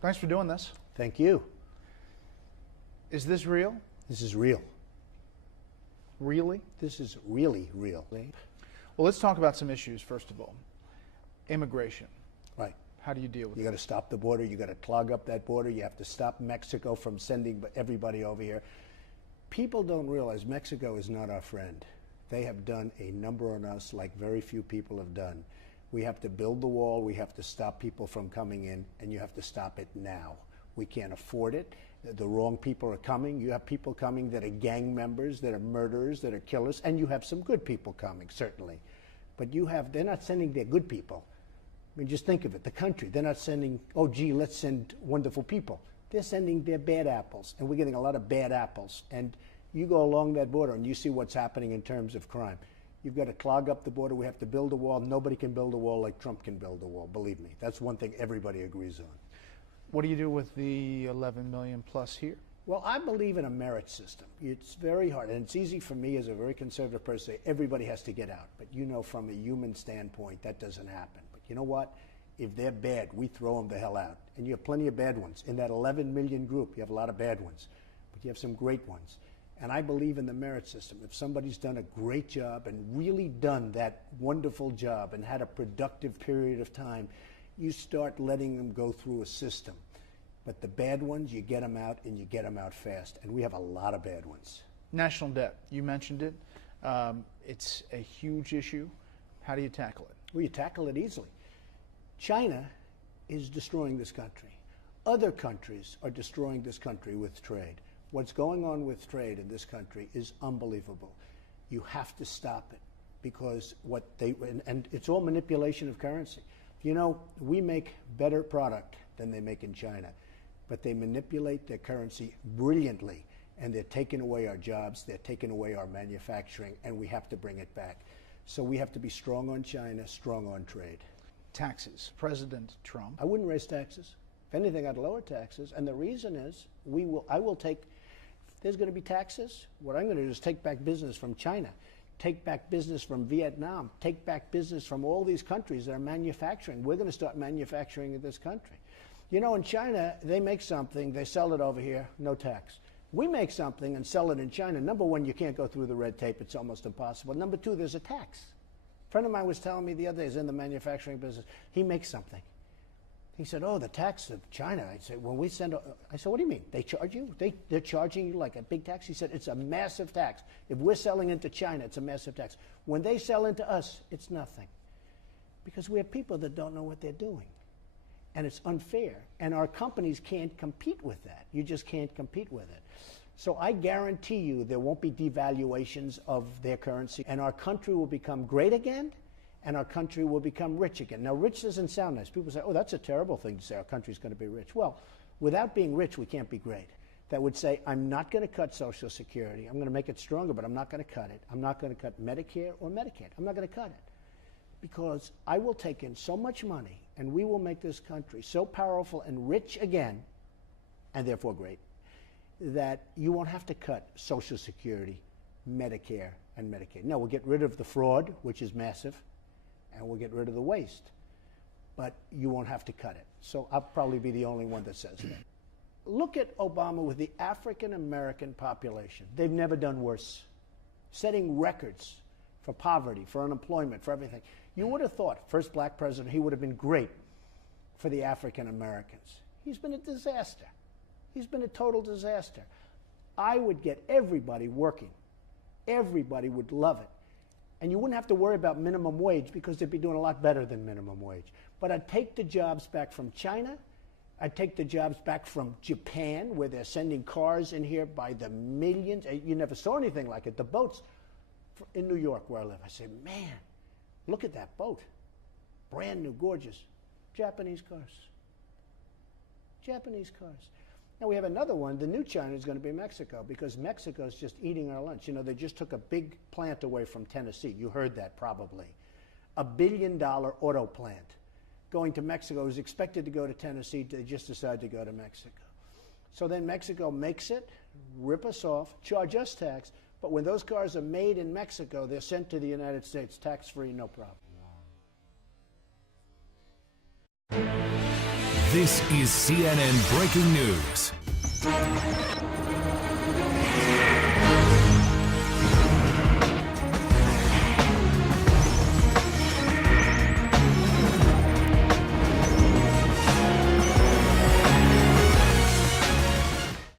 Thanks for doing this. Thank you. Is this real? This is real. Really? This is really real. Well, let's talk about some issues, first of all. Immigration. Right. How do you deal with it? You got to stop the border. You got to clog up that border. You have to stop Mexico from sending everybody over here. People don't realize Mexico is not our friend. They have done a number on us like very few people have done. We have to build the wall. We have to stop people from coming in, and you have to stop it now. We can't afford it. The wrong people are coming. You have people coming that are gang members, that are murderers, that are killers, and you have some good people coming, certainly. But they're not sending their good people. I mean, just think of it, the country. They're not sending, oh, gee, let's send wonderful people. They're sending their bad apples, and we're getting a lot of bad apples. And you go along that border, and you see what's happening in terms of crime. You've got to clog up the border. We have to build a wall. Nobody can build a wall like Trump can build a wall, believe me. That's one thing everybody agrees on. What do you do with the 11 million plus here? Well, I believe in a merit system. It's very hard, and it's easy for me as a very conservative person to say everybody has to get out. But you know, from a human standpoint, that doesn't happen. But you know what? If they're bad, we throw them the hell out. And you have plenty of bad ones. In that 11 million group, you have a lot of bad ones. But you have some great ones. And I believe in the merit system. If somebody's done a great job and really done that wonderful job and had a productive period of time, you start letting them go through a system. But the bad ones, you get them out, and you get them out fast. And we have a lot of bad ones. National debt, you mentioned it. It's a huge issue. How do you tackle it? Well, you tackle it easily. China is destroying this country. Other countries are destroying this country with trade. What's going on with trade in this country is unbelievable. You have to stop it because and it's all manipulation of currency. You know, we make better product than they make in China, but they manipulate their currency brilliantly, and they're taking away our jobs, they're taking away our manufacturing, and we have to bring it back. So we have to be strong on China, strong on trade. Taxes. President Trump. I wouldn't raise taxes. If anything, I'd lower taxes, and the reason is there's going to be taxes. What I'm going to do is take back business from China, take back business from Vietnam, take back business from all these countries that are manufacturing. We're going to start manufacturing in this country. You know, in China, they make something, they sell it over here, no tax. We make something and sell it in China. Number one, you can't go through the red tape. It's almost impossible. Number two, there's a tax. A friend of mine was telling me the other day, he's in the manufacturing business. He makes something. He said, oh, the tax of China. I said, when we send, I said, what do you mean? They charge you? They're charging you like a big tax? He said, it's a massive tax. If we're selling into China, it's a massive tax. When they sell into us, it's nothing. Because we have people that don't know what they're doing. And it's unfair. And our companies can't compete with that. You just can't compete with it. So I guarantee you there won't be devaluations of their currency. And our country will become great again. And our country will become rich again. Now, rich doesn't sound nice. People say, oh, that's a terrible thing to say, our country's going to be rich. Well, without being rich, we can't be great. That would say, I'm not going to cut Social Security. I'm going to make it stronger, but I'm not going to cut it. I'm not going to cut Medicare or Medicaid. I'm not going to cut it. Because I will take in so much money, and we will make this country so powerful and rich again, and therefore great, that you won't have to cut Social Security, Medicare, and Medicaid. No, we'll get rid of the fraud, which is massive, and we'll get rid of the waste. But you won't have to cut it. So I'll probably be the only one that says that. Look at Obama with the African-American population. They've never done worse. Setting records for poverty, for unemployment, for everything. You would have thought, first black president, he would have been great for the African-Americans. He's been a disaster. He's been a total disaster. I would get everybody working. Everybody would love it. And you wouldn't have to worry about minimum wage because they'd be doing a lot better than minimum wage. But I'd take the jobs back from China. I'd take the jobs back from Japan, where they're sending cars in here by the millions. You never saw anything like it. The boats in New York, where I live, I say, man, look at that boat. Brand new, gorgeous. Japanese cars. Japanese cars. Now we have another one. The new China is going to be Mexico, because Mexico is just eating our lunch. You know, they just took a big plant away from Tennessee. You heard that probably. $1 billion auto plant going to Mexico. It was expected to go to Tennessee. They just decided to go to Mexico. So then Mexico makes it, rip us off, charge us tax. But when those cars are made in Mexico, they're sent to the United States tax-free, no problem. This is CNN Breaking News.